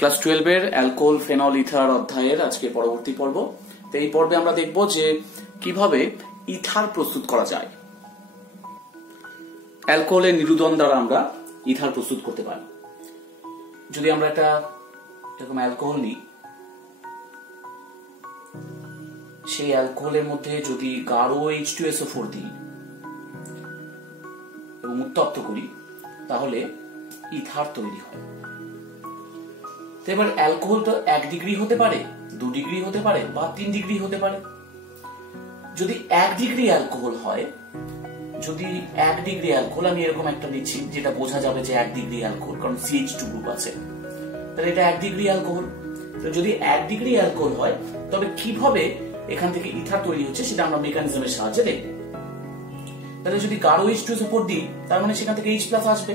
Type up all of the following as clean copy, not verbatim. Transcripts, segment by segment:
Class 12 এর alcohol phenol ether অধ্যায়ের আজকে পরবর্তী পর্ব। তো এই পর্বে আমরা দেখব যে কিভাবে ইথার প্রস্তুত করা যায়। অ্যালকোহলের নিরুদন দ্বারা আমরা ইথার প্রস্তুত করতে পারি। যদি আমরা একটা এরকম অ্যালকোহল নিই, সেই অ্যালকোহলের মধ্যে যদি গাঢ় H2SO4 দিই এবং উত্তপ্ত করি, তাহলে ইথার তৈরি হয়। এবার অ্যালকোহলটা 1 ডিগ্রি হতে পারে, 2 ডিগ্রি হতে পারে বা 3 ডিগ্রি হতে পারে। যদি 1 ডিগ্রি অ্যালকোহল হয়, যদি 1 ডিগ্রি অ্যালকোহল আমি এরকম একটা নিচ্ছি যেটা বোঝা যাবে যে 1 ডিগ্রি অ্যালকোহল, কারণ CH2 গ্রুপ আছে, তাহলে এটা 1 ডিগ্রি অ্যালকোহল। তো যদি 1 ডিগ্রি অ্যালকোহল হয়, তবে কিভাবে এখান থেকে ইথার তৈরি হচ্ছে সেটা আমরা মেকানিজমের সাহায্যে দেখব। তাহলে যদি গাঢ় H2SO4 দিই, তার মানে সেখান থেকে H+ আসবে,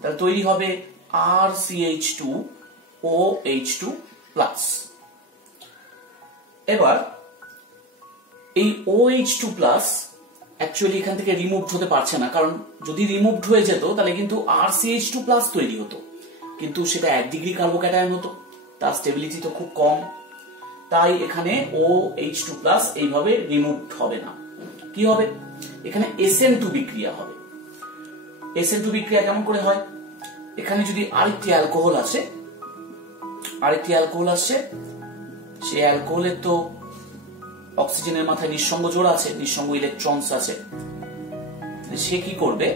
তাহলে তৈরি হবে RCH2OH2+। এবার এই OH2+ অ্যাকচুয়ালি এখান থেকে রিমুভড হতে পারছে না, কারণ যদি রিমুভড হয়ে যেত তাহলে কিন্তু RCH2+ তৈরি হতো, কিন্তু সেটা 1 ডিগ্রি কার্বোক্যাটায়ন হতো, তার স্টেবিলিটি তো খুব কম। তাই এখানে OH2+ এইভাবে রিমুভড হবে না। কি হবে? এখানে SN2 বিক্রিয়া হবে। SN2 বিক্রিয়া কেমন করে হয়? এখানে যদি আরেকটি অ্যালকোহল আসে, সেই অ্যালকোহলের তো অক্সিজেনের মাথায় নিঃসঙ্গ জোড় আছে, নিঃসঙ্গ ইলেকট্রনস আছে। সে কি করবে?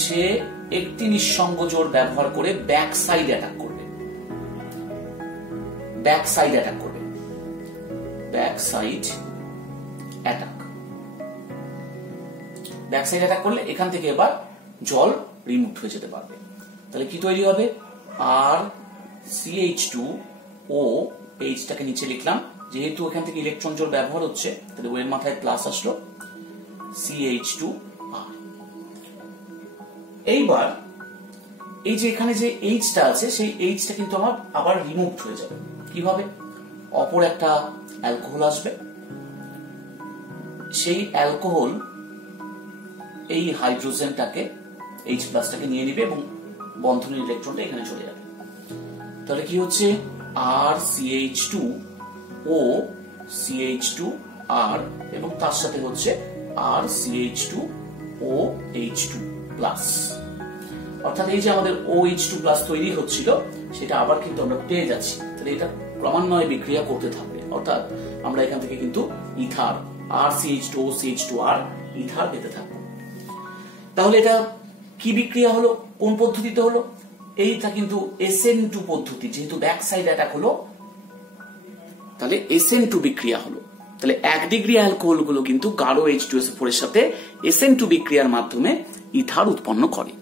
সে একটি নিঃসঙ্গ জোড় ব্যবহার করে ব্যাক সাইড অ্যাটাক করবে। ব্যাক সাইড অ্যাটাক করলে এখান থেকে এবার জল রিমুভ হয়ে যেতে পারবে। তাহলে কি তৈরি হবে? RCH2O, এইচটাকে নিচে লিখলাম, যেহেতু এখান থেকে ইলেকট্রন জোড় ব্যবহার হচ্ছে, তাহলে ওর মাথায় প্লাস আসলো, CH2R। এইবার এই যে এখানে যে এইচটা আছে, সেই এইচটা কিন্তু আমার আবার রিমুভ হয়ে যাবে। কিভাবে? অপর একটা অ্যালকোহল আসবে, সেই অ্যালকোহল এই হাইড্রোজেনটাকে H+টাকে নিয়ে নিবে এবং বন্ধনের ইলেকট্রনটা এখানে চলে যাবে। তাহলে কি হচ্ছে? RCH2O CH2R এবং তার সাথে হচ্ছে RCH2OH2+। অর্থাৎ এই যে আমাদের OH2+ তৈরি হচ্ছিল, সেটা আবার কিন্তু আমরা পেয়ে যাচ্ছি। তাহলে এটা ক্রমান্বয়ে বিক্রিয়া করতে থাকবে, অর্থাৎ আমরা এখান থেকে কিন্তু ইথার RCH2O CH2R ইথার পেতে থাকবো। তাহলে এটা কি বিক্রিয়া হলো? কোন পদ্ধতিতে হলো? এইটা কিন্তু SN2 পদ্ধতি, যেহেতু ব্যাক সাইড অ্যাটাক হলো, তাহলে SN2 বিক্রিয়া হলো। তাহলে 1 ডিগ্রি অ্যালকোহল গুলো কিন্তু গাঢ় H2SO4 এর সাথে SN2 বিক্রিয়ার মাধ্যমে ইথার উৎপন্ন করে।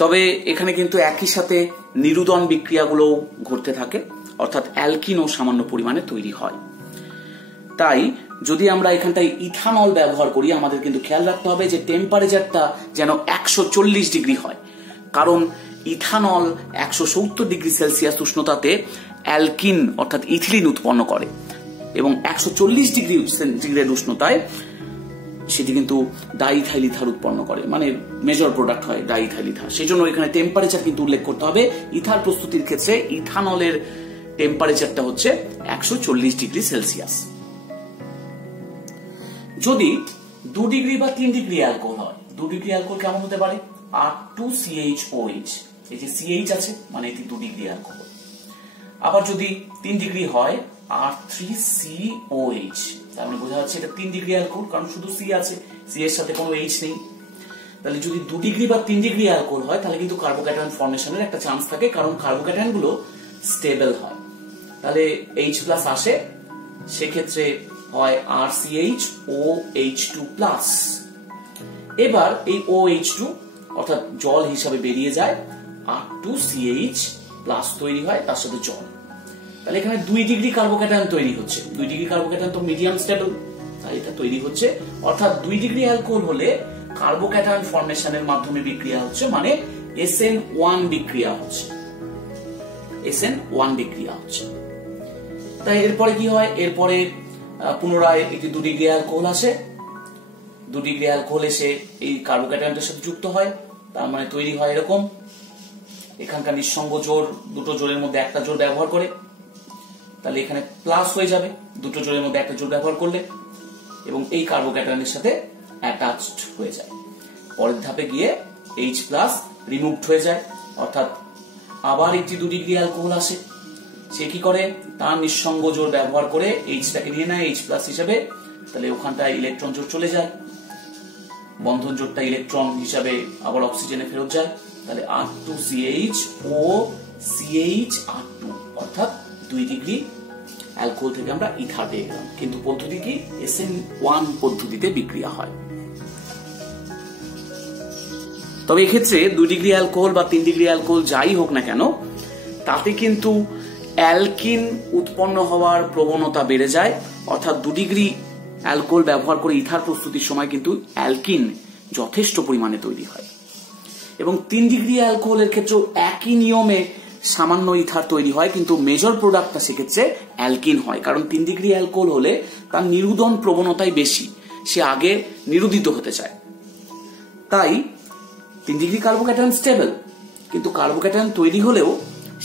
তবে এখানে কিন্তু একই সাথে নিরুদন বিক্রিয়াগুলো ঘটতে থাকে, অর্থাৎ অ্যালকিনও সামান্য পরিমাণে তৈরি হয়। তাই যদি আমরা এখানটায় ইথানল ব্যবহার করি, আমাদের কিন্তু খেয়াল রাখতে হবে যে টেম্পারেচারটা যেন 140 ডিগ্রি হয়, কারণ ইথানল 170 ডিগ্রি সেলসিয়াস উষ্ণতাতে অ্যালকিন অর্থাৎ ইথিলিন উৎপন্ন করে এবং 140 ডিগ্রি সেন্টিগ্রেড উষ্ণতায় সেটি কিন্তু ডাইইথাইল ইথার উৎপন্ন করে, মানে মেজর প্রোডাক্ট হয় ডাইইথাইল ইথার। সেই জন্য এখানে টেম্পারেচার কিন্তু উল্লেখ করতে হবে। ইথার প্রস্তুতির ক্ষেত্রে ইথানলের টেম্পারেচারটা হচ্ছে 140 ডিগ্রি সেলসিয়াস। যদি 2 ডিগ্রি বা 3 ডিগ্রি অ্যালকোহল হয়, 2 ডিগ্রি অ্যালকোহল কেমন হতে পারে? R2CHOH, এই যে CH আছে মানে এটি 2 ডিগ্রি অ্যালকোহল। আবার যদি 3 ডিগ্রি হয়, R3COH, তার মানে বোঝা যাচ্ছে এটা 3 ডিগ্রি অ্যালকোহল, কারণ শুধু C আছে, C এর সাথে কোনো H নেই। তাহলে যদি 2 ডিগ্রি বা 3 ডিগ্রি অ্যালকোহল হয়, তাহলে কিন্তু কার্বোক্যাটায়ন ফর্মেশনের একটা চান্স থাকে, কারণ কার্বোক্যাটায়ন গুলো স্টেবল হয়। তাহলে H+ আসে, সেক্ষেত্রে হয় RCHOH2+। এবার এই OH2 অর্থাৎ জল হিসাবে বেরিয়ে যায়, R2CH+ তৈরি হয়, তার সাথে জল। তাহলে এখানে 2 ডিগ্রি কার্বোক্যাটায়ন তৈরি হচ্ছে। 2 ডিগ্রি কার্বোক্যাটায়ন তো মিডিয়াম স্টেবল, তাই এটা তৈরি হচ্ছে। অর্থাৎ 2 ডিগ্রি অ্যালকোহল হলে কার্বোক্যাটায়ন ফর্মেশনের মাধ্যমে বিক্রিয়া হচ্ছে, মানে SN1 বিক্রিয়া হচ্ছে। তাই এরপরে কি হয়? এরপরে পুনরায় একটি 2 ডিগ্রি অ্যালকোহল আসে, 2 ডিগ্রি অ্যালকোহল এসে এই কার্বোক্যাটায়নটার সাথে যুক্ত হয়, তার মানে তৈরি হয় এরকম। এখানকার নিঃসঙ্গ জোর, দুটো জোরের মধ্যে একটা জোর ব্যবহার করে, তাহলে এখানে প্লাস হয়ে যাবে দুটো জোরের মধ্যে একটা জোর ব্যবহার করলে, এবং এই কার্বোক্যাটায়নের সাথে অ্যাটাচড হয়ে যায়। পরের ধাপে গিয়ে H প্লাস রিমুভড হয়ে যায়, অর্থাৎ আবার একটি 2 ডিগ্রি অ্যালকোহল আসে। সে কি করে, তার নিঃসঙ্গ জোর ব্যবহার করে Hটাকে নিয়ে নেয় H প্লাস হিসাবে, তাহলে ওখানটায় ইলেকট্রন জোর চলে যায়, বন্ধন জোরটা ইলেকট্রন হিসাবে আবার অক্সিজেনে ফেরত যায়, তাহলে R2CH ও CH2, অর্থাৎ 2 ডিগ্রি অ্যালকোহল থেকে আমরা ইথার পেয়ে গেলাম। কিন্তু পদ্ধতি কি, SN1 পদ্ধতিতে বিক্রিয়া হয়। তবে এক্ষেত্রে 2 ডিগ্রি অ্যালকোহল বা 3 ডিগ্রি অ্যালকোহল যাই হোক না কেন, তাতে কিন্তু অ্যালকিন উৎপন্ন হওয়ার প্রবণতা বেড়ে যায়, অর্থাৎ 2 ডিগ্রি অ্যালকোহল ব্যবহার করে ইথার প্রস্তুতির সময় কিন্তু অ্যালকিন যথেষ্ট পরিমাণে তৈরি হয়। এবং 3 ডিগ্রি অ্যালকোহলের ক্ষেত্রেও একই নিয়মে সামান্য ইথার তৈরি হয়, কিন্তু মেজর প্রোডাক্টটা সেক্ষেত্রে অ্যালকিন হয়, কারণ 3 ডিগ্রি অ্যালকোহল হলে তার নিরুদন প্রবণতাই বেশি, সে আগে নিরুদিত হতে চায়। তাই 3 ডিগ্রি কার্বোক্যাটায়ন স্টেবল, কিন্তু কার্বোক্যাটায়ন তৈরি হলেও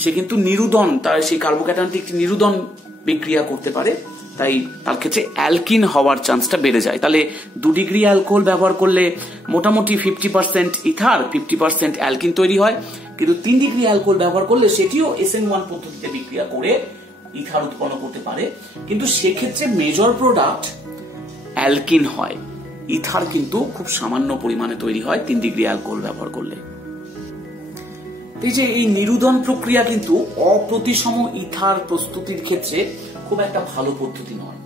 সে কিন্তু নিরুদন, তার সেই কার্বোক্যাটায়নটি একটি নিরুদন বিক্রিয়া করতে পারে, তাই তার ক্ষেত্রে অ্যালকিন হওয়ার চান্সটা বেড়ে যায়। তাহলে 2 ডিগ্রি অ্যালকোহল ব্যবহার করলে মোটামুটি 50% ইথার 50% অ্যালকিন তৈরি হয়, কিন্তু 3 ডিগ্রি অ্যালকোহল ব্যবহার করলে সেটিও SN1 পদ্ধতিতে বিক্রিয়া করে ইথার উৎপন্ন করতে পারে, কিন্তু সেক্ষেত্রে মেজর প্রোডাক্ট অ্যালকিন হয়, ইথার কিন্তু খুব সামান্য পরিমাণে তৈরি হয় 3 ডিগ্রি অ্যালকোহল ব্যবহার করলে। এই নিরুদন প্রক্রিয়া কিন্তু অপ্রতিসম ইথার প্রস্তুতির ক্ষেত্রে খুব একটা ভালো পদ্ধতি নয়।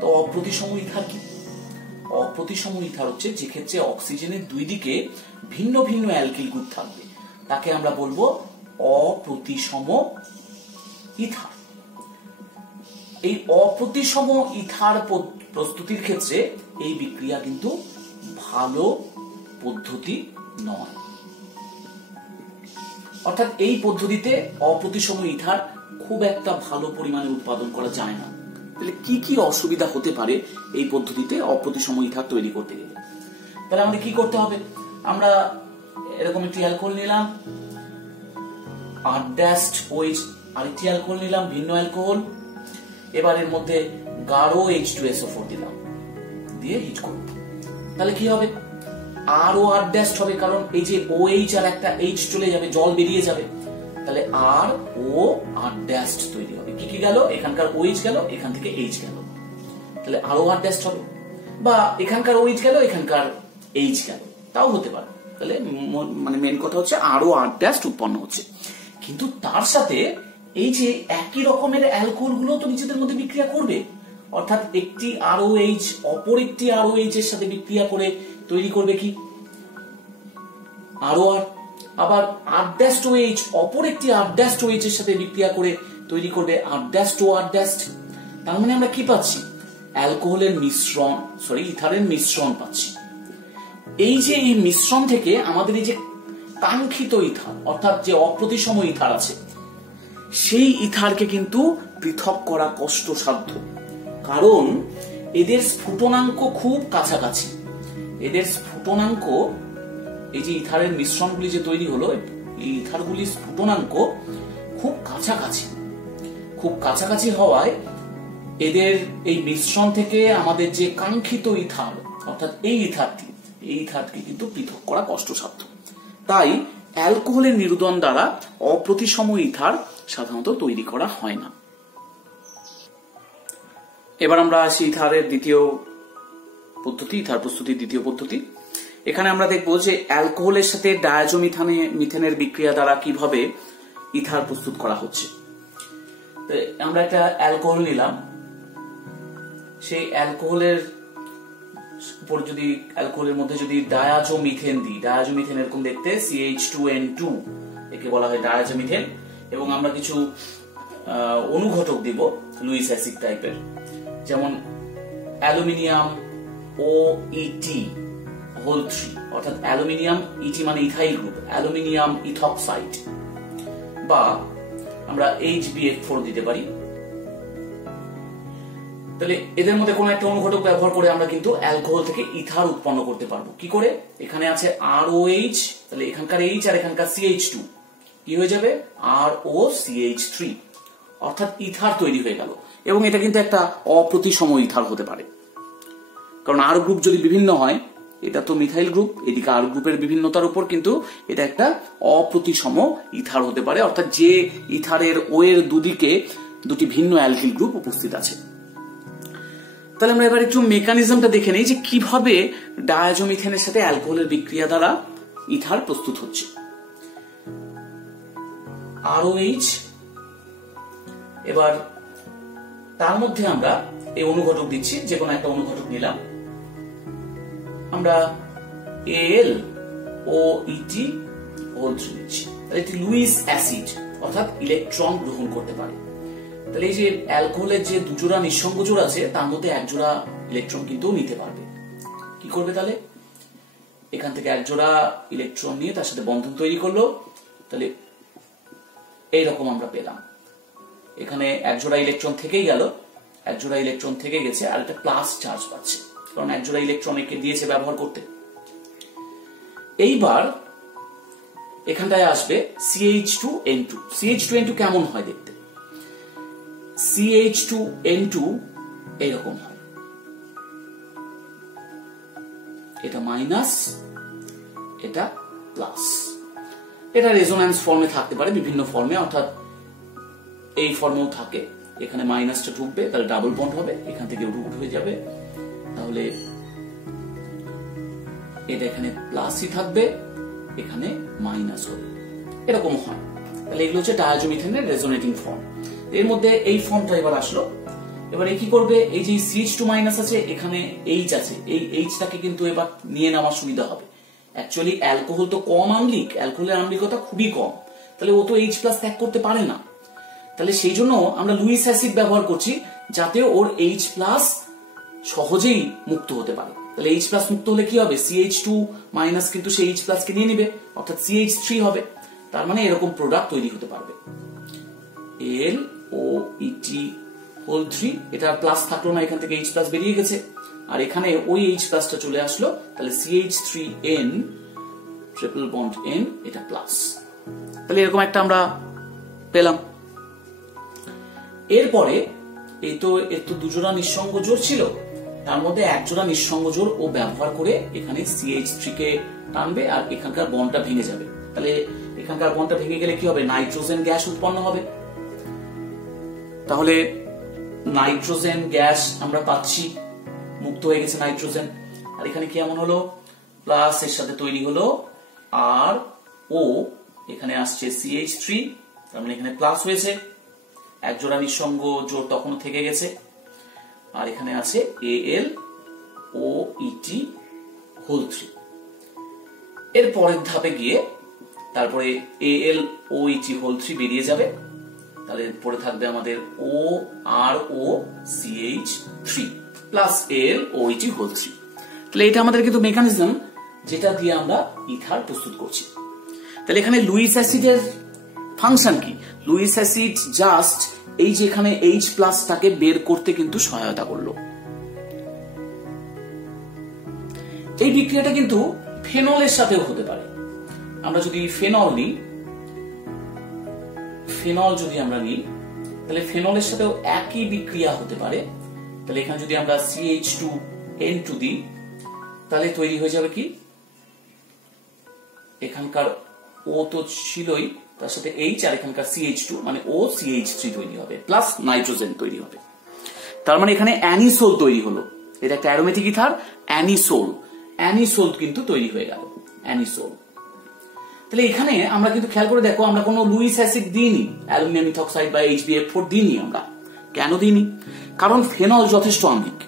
তো অপ্রতিসম ইথার কি? অপ্রতিসম ইথার হচ্ছে যে ক্ষেত্রে অক্সিজেনের 2 দিকে ভিন্ন ভিন্ন অ্যালকিল গ্রুপ থাকবে, তাকে আমরা বলবো অপ্রতিসম ইথার। এই অপ্রতিসম ইথার প্রস্তুতির ক্ষেত্রে এই বিক্রিয়া কিন্তু ভালো পদ্ধতি নয়, অর্থাৎ এই পদ্ধতিতে অপ্রতিসম ইথার খুব একটা ভালো পরিমাণে উৎপাদন করা যায় না। তাহলে কি কি অসুবিধা হতে পারে এই পদ্ধতিতে অপ্রতিসম ইথার তৈরি করতে গেলে? তাহলে আমাদের কি করতে হবে, আমরা এরকম একটি অ্যালকোহল নিলাম, R'OH, আরেকটি অ্যালকোহল নিলাম, ভিন্ন অ্যালকোহল, এবার এর মধ্যে গাঢ় H2SO4 দিলাম, দিয়ে হিট করব। তাহলে কি হবে, R ও R' হবে, কারণ এই যে OH আর একটা H চলে যাবে, জল বেরিয়ে যাবে, তাহলে R ও R' তৈরি হবে। কি কি গেল, এখানকার OH গেল, এখান থেকে H গেল, তাহলে R ও R' হবে, বা এখানকার OH গেল, এখানকার H গেল, তাও হতে পারে। তাহলে মানে মেন কথা হচ্ছে R ও R' উৎপন্ন হচ্ছে, কিন্তু তার সাথে এই যে একই রকমের অ্যালকোহল গুলো তো নিজেদের মধ্যে বিক্রিয়া করবে, অর্থাৎ একটি ROH অপর একটি ROH এর সাথে বিক্রিয়া করে তৈরি করবে কি ROR, আবার R'OH অপর একটি R'OH এর সাথে বিক্রিয়া করে তৈরি করবে R'OR'। তার মানে আমরা কি পাচ্ছি, অ্যালকোহলের মিশ্রণ, ইথারের মিশ্রণ পাচ্ছি। এই যে এই মিশ্রণ থেকে আমাদের এই যে কাঙ্ক্ষিত ইথার, অর্থাৎ যে অপ্রতিসম ইথার আছে, সেই ইথারকে কিন্তু পৃথক করা কষ্টসাধ্য, কারণ এদের স্ফুটনাঙ্ক খুব কাছাকাছি। এদের স্ফুটনাঙ্ক, এই যে ইথারের মিশ্রণগুলি যে তৈরি হলো, এই ইথারগুলির স্ফুটনাঙ্ক খুব কাছাকাছি। খুব কাছাকাছি হওয়ায় এদের এই মিশ্রণ থেকে আমাদের যে কাঙ্ক্ষিত ইথার, অর্থাৎ এই ইথারকে কিন্তু পৃথক করা কষ্টসাধ্য। তাই অ্যালকোহলের নিরুদন দ্বারা অপ্রতিসম ইথার সাধারণত তৈরি করা হয় না। এবার আমরা আসি ইথারের দ্বিতীয় পদ্ধতি, ইথার প্রস্তুতির দ্বিতীয় পদ্ধতি। এখানে আমরা দেখব যে অ্যালকোহলের সাথে ডায়াজোমিথেনের বিক্রিয়া দ্বারা কিভাবে ইথার প্রস্তুত করা হচ্ছে। আমরা একটা অ্যালকোহল নিলাম, সেই অ্যালকোহলের মধ্যে যদি ডায়াজোমিথেন দিই, ডায়াজোমিথেন এরকম দেখতে CH2N2, একে বলা হয় ডায়াজোমিথেন, এবং আমরা কিছু অনুঘটক দিব লুইস অ্যাসিড টাইপের, যেমন অ্যালুমিনিয়াম OET হোল 3, অর্থাৎ অ্যালুমিনিয়াম ET মানে ইথাইল গ্রুপ, অ্যালুমিনিয়াম ইথক্সাইড, বা আমরা HbF4 দিতে পারি। তাহলে এদের মধ্যে কোনো একটা অনুঘটক ব্যবহার করে আমরা কিন্তু অ্যালকোহল থেকে ইথার উৎপন্ন করতে পারবো। কি করে? এখানে আছে ROH, তাহলে এখানকার H আর এখানকার CH2 কি হয়ে যাবে? ROCH3, অর্থাৎ ইথার তৈরি হয়ে গেল। এবং এটা কিন্তু একটা অপ্রতিসম ইথার হতে পারে, কারণ আর গ্রুপ যদি বিভিন্ন হয়, এটা তো মিথাইল গ্রুপ, এদিকে আর গ্রুপের বিভিন্নতার উপর কিন্তু এটা একটা অপ্রতিসম ইথার হতে পারে, অর্থাৎ যে ইথারের ও এর দুদিকে দুটি ভিন্ন অ্যালকিল গ্রুপ উপস্থিত আছে। তাহলে আমরা এবার একটু মেকানিজমটা দেখে নেই যে কিভাবে ডায়াজোমিথেনের সাথে অ্যালকোহলের বিক্রিয়া দ্বারা ইথার প্রস্তুত হচ্ছে। ROH, এবার তার মধ্যে আমরা এই অনুঘটক দিচ্ছি, যে কোনো একটা অনুঘটক নিলাম আমরা, AlOET দিচ্ছি। তাহলে এটি লুইস অ্যাসিড, অর্থাৎ ইলেকট্রন গ্রহণ করতে পারে। তাহলে এই যে অ্যালকোহলের যে দুজোড়া নিঃসঙ্গ জোড় আছে তার মধ্যে এক জোড়া ইলেকট্রন কিন্তু নিতে পারবে। কি করবে? তাহলে এখান থেকে এক জোড়া ইলেকট্রন নিয়ে তার সাথে বন্ধন তৈরি করলো, তাহলে এইরকম আমরা পেলাম। এখানে এক জোড়া ইলেকট্রন থেকেই গেল, এক জোড়া ইলেকট্রন থেকে গেছে, আর একটা প্লাস চার্জ পাচ্ছে, কারণ এক জোড়া ইলেকট্রন একে দিয়েছে ব্যবহার করতে। এইবার এখানটায় আসবে CH2N2। CH2N2 কেমন হয় দেখতে? CH2N2 এইরকম হয়, এটা মাইনাস, এটা প্লাস। এটা রেজোন্যান্স ফর্মে থাকতে পারে, বিভিন্ন ফর্মে, অর্থাৎ এই ফর্মেও থাকে। এখানে মাইনাসটা ঢুকবে, তাহলে ডাবল বন্ড হবে, এখান থেকে রুট হয়ে যাবে, তাহলে এটা এখানে প্লাসই থাকবে, এখানে মাইনাস হবে, এরকম হয়। তাহলে এগুলো হচ্ছে ডায়াজোমিথেনের রেজোনেটিং ফর্ম। এর মধ্যে এই ফর্মটা এবার আসলো। এবার কি করবে? এই যে CH2 মাইনাস আছে, এখানে H আছে, এই Hটাকে কিন্তু এবার নিয়ে নেওয়ার সুবিধা হবে। অ্যাকচুয়ালি অ্যালকোহল তো কম আম্লিক, অ্যালকোহলের আম্লিকতা খুবই কম, তাহলে ও তো H+ ত্যাগ করতে পারে না। তাহলে সেই জন্য আমরা লুইস অ্যাসিড ব্যবহার করছি, যাতে ওর H+ সহজেই মুক্ত হতে পারে। তাহলে H+ মুক্ত হলে কি হবে? CH2 মাইনাস কিন্তু সেই H+ কে নিয়ে নিবে, অর্থাৎ CH3 হবে। তার মানে এরকম প্রোডাক্ট তৈরি হতে পারবে। LOET3, এটা প্লাস থাকলো না, এখান থেকে H+ বেরিয়ে গেছে, আর এখানে ওই H+ টা চলে আসলো, তাহলে CH3N ট্রিপল বন্ড N, এটা প্লাস। তাহলে এরকম একটা আমরা পেলাম। এরপরে এই তো এর তো দুজোড়া নিঃসঙ্গ জোড় ছিল, তার মধ্যে এক জোড়া নিঃসঙ্গ জোড় ও ব্যবহার করে এখানে CH3 কে টানবে, আর এখানকার বন্ডটা ভেঙে যাবে। তাহলে এখানকার বন্ডটা ভেঙে গেলে কি হবে? নাইট্রোজেন গ্যাস উৎপন্ন হবে। তাহলে নাইট্রোজেন গ্যাস আমরা পাচ্ছি, মুক্ত হয়ে গেছে নাইট্রোজেন। আর এখানে কি এমন হলো? প্লাস এর সাথে তৈরি হলো RO, এখানে আসছে CH3, তার মানে এখানে প্লাস হয়েছে, এক জোড়া নিঃসঙ্গ জোড় তখনও থেকে গেছে, আর এখানে আছে AlOET3। এর পরের ধাপে গিয়ে তারপরে AlOET3 বেরিয়ে যাবে, তাহলে পরে থাকবে আমাদের OROCH3 প্লাস AlOET3। তাহলে এটা আমাদের কিন্তু মেকানিজম, যেটা দিয়ে আমরা ইথার প্রস্তুত করছি। তাহলে এখানে লুইস অ্যাসিডের ফাংশন কি? লুইস অ্যাসিড জাস্ট এই যে এখানে H+ টাকে বের করতে কিন্তু সহায়তা করলো। এই বিক্রিয়াটা কিন্তু ফেনলের সাথেও হতে পারে। আমরা যদি ফেনল নিই, তাহলে ফেনলের সাথেও একই বিক্রিয়া হতে পারে। তাহলে এখানে যদি আমরা CH2N2 দিই, তাহলে তৈরি হয়ে যাবে কি? এখানকার O তো ছিলই, তার সাথে H, আর এখানকার CH2 মানে OCH3 তৈরি হবে, প্লাস নাইট্রোজেন তৈরি হবে। তার মানে এখানে অ্যানিসোল তৈরি হলো। এটা একটা অ্যারোমেটিক ইথার, অ্যানিসোল কিন্তু তৈরি হয়ে গেল, অ্যানিসোল। তাহলে এখানে আমরা কিন্তু খেয়াল করে দেখো, আমরা কোনো লুইস অ্যাসিড দিইনি, অ্যালুমিনিয়াম ইথক্সাইড বা HbF4 দিইনি। আমরা কেন দিইনি? কারণ ফেনল যথেষ্ট আম্লিক,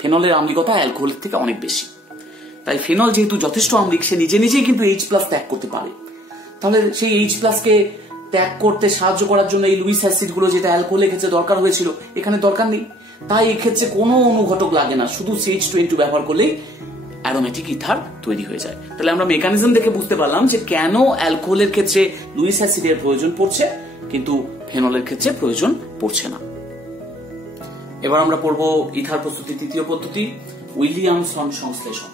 ফেনলের আম্লিকতা অ্যালকোহলের থেকে অনেক বেশি। তাই ফেনল যেহেতু যথেষ্ট আম্লিক, সে নিজে নিজেই কিন্তু H+ ত্যাগ করতে পারে। তাহলে সেই H+ কে ত্যাগ করতে সাহায্য করার জন্য এই লুইস অ্যাসিড গুলো, যেটা অ্যালকোহলের ক্ষেত্রে দরকার হয়েছিল, এখানে দরকার নেই। তাই এক্ষেত্রে কোনো অনুঘটক লাগে না, শুধু CH2N2 ব্যবহার করলেই অ্যারোমেটিক ইথার তৈরি হয়ে যায়। তাহলে আমরা মেকানিজম দেখে বুঝতে পারলাম যে কেন অ্যালকোহলের ক্ষেত্রে লুইস অ্যাসিডের প্রয়োজন পড়ছে, কিন্তু ফেনলের ক্ষেত্রে প্রয়োজন পড়ছে না। এবার আমরা পড়ব ইথার প্রস্তুতি তৃতীয় পদ্ধতি, উইলিয়ামসন সংশ্লেষণ।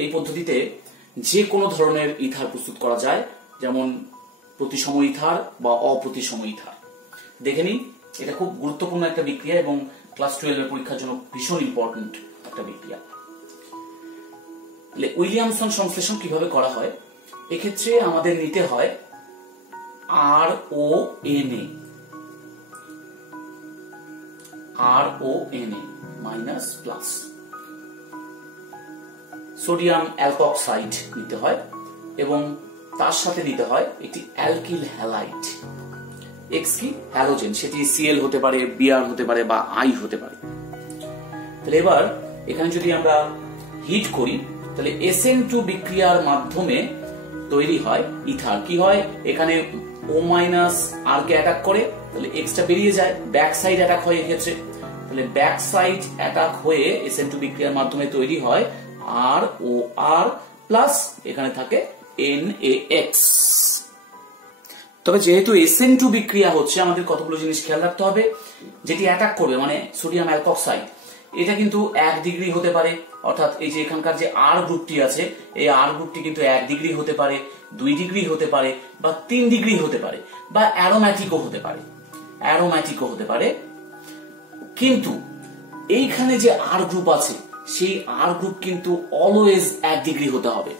এই পদ্ধতিতে যে কোনো ধরনের ইথার প্রস্তুত করা যায়, যেমন প্রতিসম ইথার বা অপ্রতিসম ইথার। দেখে নিই, এটা খুব গুরুত্বপূর্ণ একটা বিক্রিয়া এবং ক্লাস 12 এর পরীক্ষার জন্য ভীষণ ইম্পর্টেন্ট একটা বিক্রিয়া। উইলিয়ামসন সংশ্লেষণ কিভাবে করা হয়? এক্ষেত্রে আমাদের নিতে হয় RONA minus plus sodium alkoxide নিতে হয় এবং তার সাথে নিতে হয় একটি অ্যালকিল হ্যালাইড। এক্স কি? হ্যালোজেন, সেটি Cl হতে পারে, Br হতে পারে বা I হতে পারে। তাহলে এবার এখানে যদি আমরা হিট করি তাহলে SN2 বিক্রিয়ার মাধ্যমে তৈরি হয় ইথার। কি হয়? এখানে O- R কে অ্যাটাক করে, তাহলে এক্সটা বেরিয়ে যায়, ব্যাক সাইড অ্যাটাক হয় এক্ষেত্রে। তাহলে ব্যাক সাইড অ্যাটাক হয়ে SN2 বিক্রিয়ার মাধ্যমে তৈরি হয় ROR প্লাস এখানে থাকে NaX। তবে যেহেতু SN2 বিক্রিয়া হচ্ছে, আমাদের কতগুলো জিনিস খেয়াল রাখতে হবে। যেটি অ্যাটাক করবে মানে সোডিয়াম অ্যালকক্সাইড, এটা কিন্তু 1 ডিগ্রি হতে পারে, অর্থাৎ এই যে এখানকার যে R গ্রুপটি আছে, এই R গ্রুপটি কিন্তু 1 ডিগ্রি হতে পারে, 2 ডিগ্রি হতে পারে বা 3 ডিগ্রি হতে পারে বা অ্যারোম্যাটিকও হতে পারে। কিন্তু এইখানে যে R গ্রুপ আছে, সেই R গ্রুপ কিন্তু অলওয়েজ 1 ডিগ্রি হতে হবে,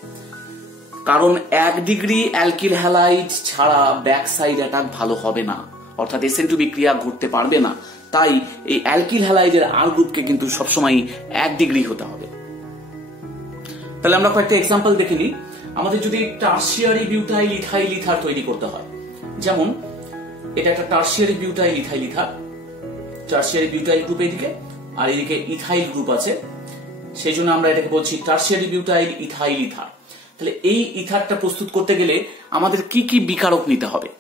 কারণ 1 ডিগ্রি অ্যালকিল হ্যালাইড ছাড়া ব্যাক সাইড অ্যাটাক ভালো হবে না, অর্থাৎ SN2 বিক্রিয়া ঘটতে পারবে না। তাই এই অ্যালকিল হ্যালাইডের R গ্রুপকে কিন্তু সবসময় 1 ডিগ্রি হতে হবে। তাহলে আমরা কয়েকটা এক্সাম্পল দেখে নিই। আমাদের যদি টারশিয়ারি বিউটাইল ইথাইল ইথার তৈরি করতে হয়, যেমন এটা একটা tertiary butyl ethyl ether, tertiary butyl group এদিকে আর এদিকে ইথাইল গ্রুপ আছে, সেই জন্য আমরা এটাকে বলছি টারশিয়ারি বিউটাইল ইথাইল ইথার। তাহলে এই ইথারটা প্রস্তুত করতে গেলে আমাদের কি কি বিকারক নিতে হবে?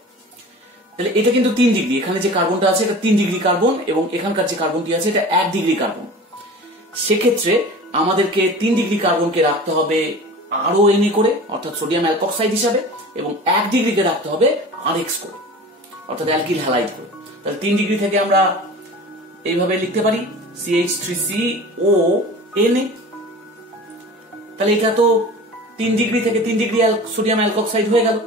তাহলে এটা কিন্তু 3 ডিগ্রি, এখানে যে কার্বনটা আছে এটা 3 ডিগ্রি কার্বন এবং এখানকার যে কার্বনটি আছে এটা 1 ডিগ্রি কার্বন। সেক্ষেত্রে আমাদেরকে 3 ডিগ্রি কার্বনকে রাখতে হবে RONA করে, অর্থাৎ সোডিয়াম অ্যালকক্সাইড হিসাবে, এবং 1 ডিগ্রিকে রাখতে হবে RX করে, অর্থাৎ অ্যালকিল হ্যালাইড করে। তাহলে 3 ডিগ্রি থেকে আমরা এইভাবে লিখতে পারি CH3CONA। তাহলে এটা তো 3 ডিগ্রি থেকে 3 ডিগ্রি সোডিয়াম অ্যালকক্সাইড হয়ে গেল।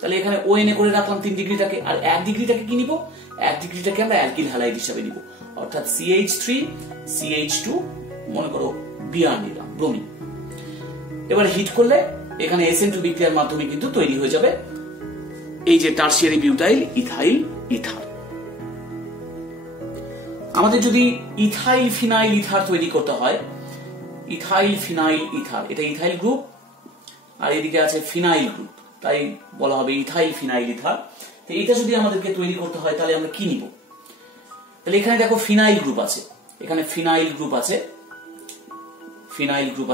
তাহলে এখানে ONA করে রাখলাম 3 ডিগ্রিটাকে, আর 1 ডিগ্রিটাকে কি নিব? 1 ডিগ্রিটাকে আমরা অ্যালকিল হ্যালাইড হিসাবে নিব, অর্থাৎ CH3CH2 মনে করো Br নিলাম, ব্রোমিন। এবার হিট করলে এখানে SN2 বিক্রিয়ার মাধ্যমে কিন্তু তৈরি হয়ে যাবে এই যে টারশিয়ারি বিউটাইল ইথাইল ইথার। আমাদের যদি ইথাইল ফিনাইল ইথার তৈরি করতে হয়, ইথাইল ফিনাইল ইথার, এটা ইথাইল গ্রুপ আর এদিকে আছে ফিনাইল গ্রুপ, তাই বলা হবে ইথাইল ফিনাইল ইথার। তো এটা যদি আমাদেরকে তৈরি করতে হয় তাহলে আমরা কি নিব? তাহলে এখানে দেখো ফিনাইল গ্রুপ আছে, এখানে ফিনাইল গ্রুপ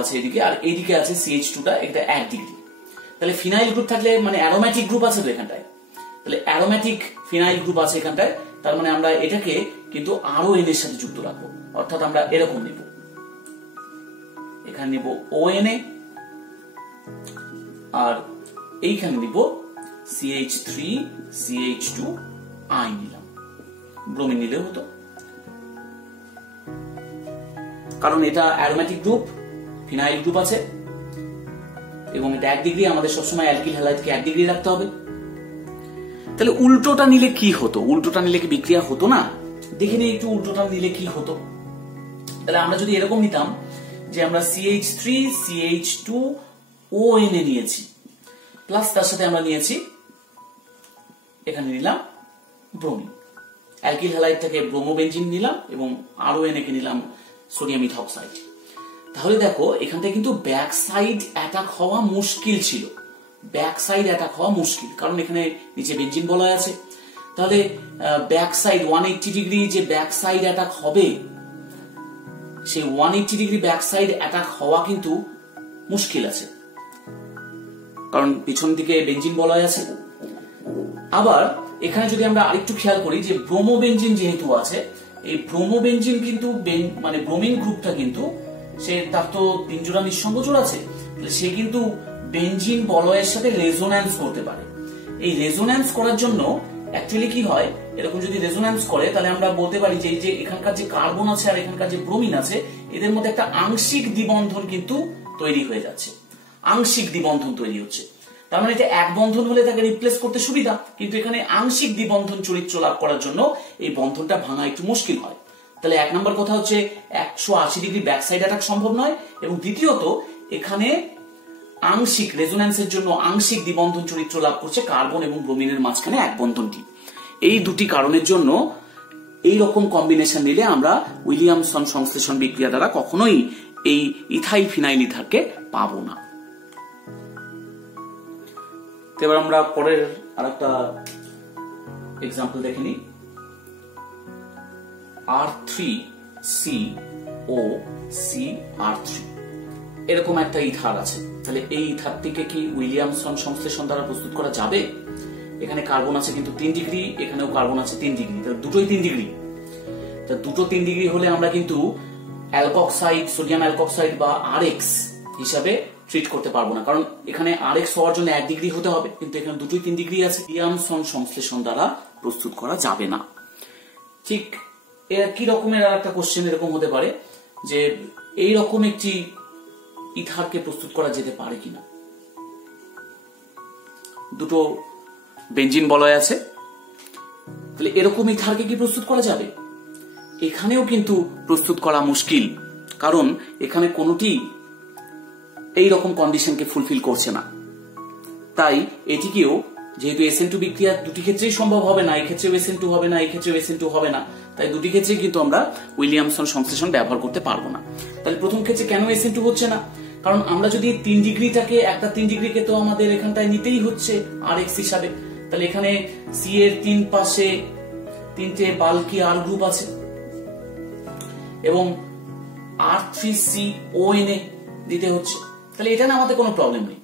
আছে এদিকে, আর এদিকে আছে CH2টা, এটা 1 ডিগ্রি। তাহলে ফিনাইল গ্রুপ থাকলে মানে অ্যারোম্যাটিক গ্রুপ আছে তো এখানটায়, তাহলে অ্যারোম্যাটিক ফিনাইল গ্রুপ আছে এখানটায়, তার মানে আমরা এটাকে কিন্তু RON এর সাথে যুক্ত রাখবো, অর্থাৎ আমরা এরকম নিব, এখানে নিব ONA আর এইখানে নিব CH3CH2I নিলাম, ব্রোমিন নিলেও হতো, কারণ এটা অ্যারোম্যাটিক গ্রুপ, ফিনাইল গ্রুপ আছে এবং এটা 1 ডিগ্রি, আমাদের সবসময় অ্যালকিল হ্যালাইডকে 1 ডিগ্রি রাখতে হবে। তাহলে উল্টোটা নিলে কি হতো? উল্টোটা নিলে কি বিক্রিয়া হতো না? দেখে নিই একটু উল্টোটা নিলে কি হতো। তাহলে আমরা যদি এরকম নিতাম যে আমরা CH3CH2ONA নিয়েছি, প্লাস তার সাথে আমরা নিয়েছি এখানে নিলাম ব্রোমিন, অ্যালকিল হ্যালাইডটাকে ব্রোমোবেনজিন নিলাম এবং RONA কে নিলাম সোডিয়াম ইথঅক্সাইড। তাহলে দেখো এখানটা কিন্তু ব্যাক সাইড অ্যাটাক হওয়া মুশকিল ছিল, কারণ এখানে নিচে বেনজিন বলা আছে। তাহলে ব্যাক সাইড 180 ডিগ্রি যে ব্যাক সাইড অ্যাটাক হবে, সেই 180 ডিগ্রি ব্যাক সাইড অ্যাটাক হওয়া কিন্তু মুশকিল আছে, কারণ পিছন দিকে বেনজিন বলা আছে। আবার এখানে যদি আমরা আরেকটু খেয়াল করি যে ব্রোমোবেনজিন যেহেতু আছে, এই ব্রোমোবেনজিন কিন্তু মানে ব্রোমিন গ্রুপটা কিন্তু তার তো 3 জোড়া নিঃসঙ্গ জোড় আছে, সে কিন্তু বেনজিন বলয়ের সাথে রেজোন্যান্স করতে পারে। এই রেজোন্যান্স করার জন্য অ্যাকচুয়ালি কি হয়, এরকম যদি রেজোন্যান্স করে তাহলে আমরা বলতে পারি যে এই যে এখানকার যে কার্বন আছে আর এখানকার যে ব্রোমিন আছে এদের মধ্যে একটা আংশিক দ্বিবন্ধন কিন্তু তৈরি হয়ে যাচ্ছে, আংশিক দ্বিবন্ধন তৈরি হচ্ছে। তার মানে এটা এক বন্ধন হলে তাকে রিপ্লেস করতে সুবিধা, কিন্তু এখানে আংশিক দ্বিবন্ধন চরিত্র লাভ করার জন্য এই বন্ধনটা ভাঙা একটু মুশকিল হয়। তাহলে এক নম্বর কথা হচ্ছে 180 ডিগ্রি ব্যাক সাইড অ্যাটাক সম্ভব নয়, এবং দ্বিতীয়ত এখানে আংশিক রেজোন্যান্সের জন্য আংশিক দ্বিবন্ধন চরিত্র লাভ করছে কার্বন এবং ব্রোমিনের মাঝখানে এক বন্ধনটি। এই দুটি কারণের জন্য এই রকম কম্বিনেশন নিলে আমরা উইলিয়ামসন সংশ্লেষণ বিক্রিয়া দ্বারা কখনোই এই ইথাইল ফিনাইল ইথারকে পাবো না। এবার আমরা পরের আরেকটা এক্সাম্পল দেখে নিই। R3COCR3 এরকম একটা ইথার আছে। তাহলে এই ইথারটিকে কি উইলিয়ামসন সংশ্লেষণ দ্বারা প্রস্তুত করা যাবে? এখানে কার্বন আছে কিন্তু 3 ডিগ্রি, এখানেও কার্বন আছে 3 ডিগ্রি, দুটোই 3 ডিগ্রি। তা দুটো 3 ডিগ্রি হলে আমরা কিন্তু অ্যালকক্সাইড, সোডিয়াম অ্যালকক্সাইড বা RX হিসাবে ট্রিট করতে পারবো না, কারণ এখানে RX হওয়ার জন্য 1 ডিগ্রি হতে হবে, কিন্তু এখানে দুটোই 3 ডিগ্রি আছে। উইলিয়ামসন সংশ্লেষণ দ্বারা প্রস্তুত করা যাবে না। ঠিক কি রকমের আর একটা কোশ্চেন এরকম হতে পারে যে এই রকম একটি ইথারকে প্রস্তুত করা যেতে পারে কিনা। দুটো বেঞ্জিন বলয় আছে, তাহলে এরকম ইথারকে কি প্রস্তুত করা যাবে? এখানেও কিন্তু প্রস্তুত করা মুশকিল, কারণ এখানে কোনোটি এই রকম কন্ডিশনকে ফুলফিল করছে না। তাই এটিকেও, যেহেতু SN2 বিক্রিয়া দুটি ক্ষেত্রেই সম্ভব হবে না, এই ক্ষেত্রে SN2 হবে না, এই ক্ষেত্রে SN2 হবে না, তাই দুটি ক্ষেত্রে কিন্তু আমরা উইলিয়ামসন সংশ্লেষণ ব্যবহার করতে পারবো না। তাহলে প্রথম ক্ষেত্রে কেন SN2 হচ্ছে না? কারণ আমরা যদি 3 ডিগ্রিটাকে, একটা 3 ডিগ্রিকে তো আমাদের এখানটায় নিতেই হচ্ছে RX হিসাবে। তাহলে এখানে C এর 3 পাশে 3টে বাল্কি R গ্রুপ আছে এবং R3CONA দিতে হচ্ছে, তাহলে এটা না আমাদের কোনো প্রবলেম নেই।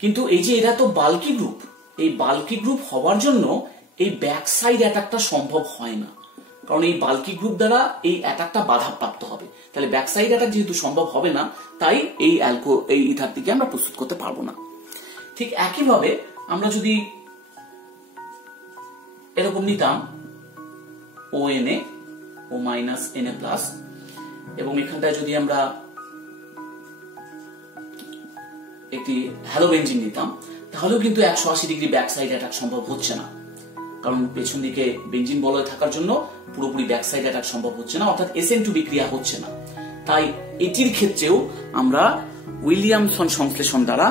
কিন্তু এই যে এরা তো বাল্কি গ্রুপ, এই বাল্কি গ্রুপ হওয়ার জন্য এই ব্যাক সাইড অ্যাটাকটা সম্ভব হয় না, কারণ এই বাল্কি গ্রুপ দ্বারা এই অ্যাটাকটা বাধাপ্রাপ্ত হবে। তাহলে ব্যাক সাইড অ্যাটাক যেহেতু সম্ভব হবে না, তাই এই ইথারটিকে আমরা প্রস্তুত করতে পারবো না। ঠিক একইভাবে আমরা যদি এরকম নিতাম ONA, O minus Na plus, এবং এখানটায় যদি আমরা একটি হ্যালোবেনজিন নিতাম, তাহলেও কিন্তু 180 ডিগ্রি ব্যাক সাইড অ্যাটাক সম্ভব হচ্ছে না, কারণ পেছন দিকে বেঞ্জিন বলয় থাকার জন্য পুরোপুরি ব্যাক সাইড অ্যাটাক সম্ভব হচ্ছে না, অর্থাৎ SN2 বিক্রিয়া হচ্ছে না। তাই এটির ক্ষেত্রেও আমরা উইলিয়ামসন সংশ্লেষণ দ্বারা